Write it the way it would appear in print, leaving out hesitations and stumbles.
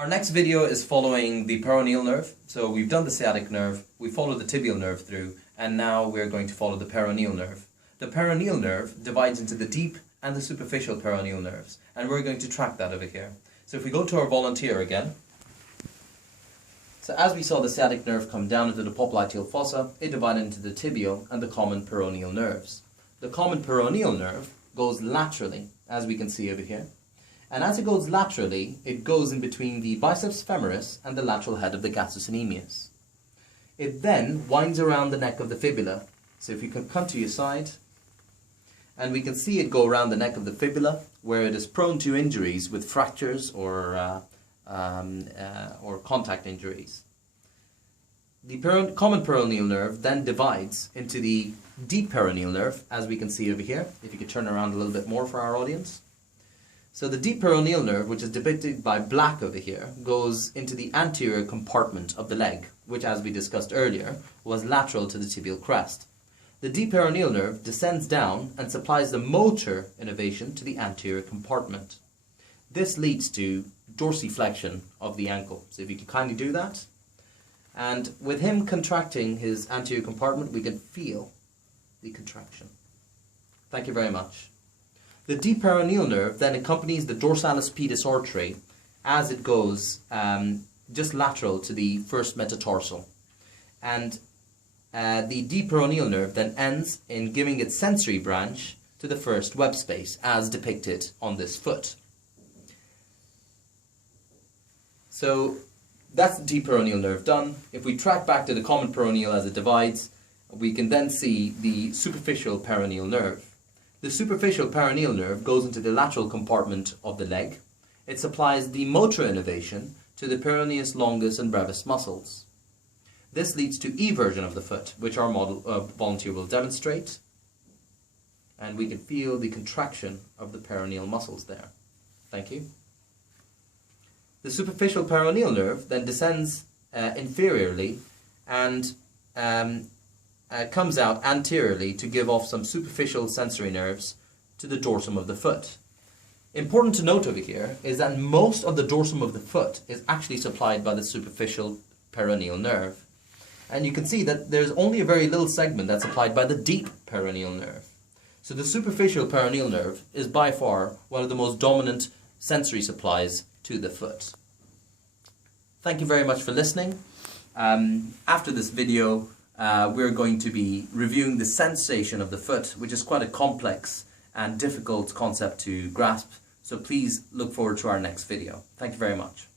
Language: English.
Our next video is following the peroneal nerve. So we've done the sciatic nerve, we followed the tibial nerve through, and now we're going to follow the peroneal nerve. The peroneal nerve divides into the deep and the superficial peroneal nerves, and we're going to track that over here. So if we go to our volunteer again, so as we saw the sciatic nerve come down into the popliteal fossa, it divided into the tibial and the common peroneal nerves. The common peroneal nerve goes laterally, as we can see over here. And as it goes laterally, it goes in between the biceps femoris and the lateral head of the gastrocnemius. It then winds around the neck of the fibula. So if you can come to your side, and we can see it go around the neck of the fibula, where it is prone to injuries with fractures or contact injuries. The common peroneal nerve then divides into the deep peroneal nerve, as we can see over here. If you could turn around a little bit more for our audience. So the deep peroneal nerve, which is depicted by black over here, goes into the anterior compartment of the leg, which, as we discussed earlier, was lateral to the tibial crest. The deep peroneal nerve descends down and supplies the motor innervation to the anterior compartment. This leads to dorsiflexion of the ankle. So if you can kindly do that. And with him contracting his anterior compartment, we can feel the contraction. Thank you very much. The deep peroneal nerve then accompanies the dorsalis pedis artery as it goes just lateral to the first metatarsal. And the deep peroneal nerve then ends in giving its sensory branch to the first web space, as depicted on this foot. So that's the deep peroneal nerve done. If we track back to the common peroneal as it divides, we can then see the superficial peroneal nerve. The superficial peroneal nerve goes into the lateral compartment of the leg. It supplies the motor innervation to the peroneus longus and brevis muscles. This leads to eversion of the foot, which our volunteer will demonstrate. And we can feel the contraction of the peroneal muscles there. Thank you. The superficial peroneal nerve then descends inferiorly and comes out anteriorly to give off some superficial sensory nerves to the dorsum of the foot. Important to note over here is that most of the dorsum of the foot is actually supplied by the superficial peroneal nerve. And you can see that there's only a very little segment that's supplied by the deep peroneal nerve. So the superficial peroneal nerve is by far one of the most dominant sensory supplies to the foot. Thank you very much for listening. After this video, we're going to be reviewing the sensation of the foot, which is quite a complex and difficult concept to grasp. So please look forward to our next video. Thank you very much.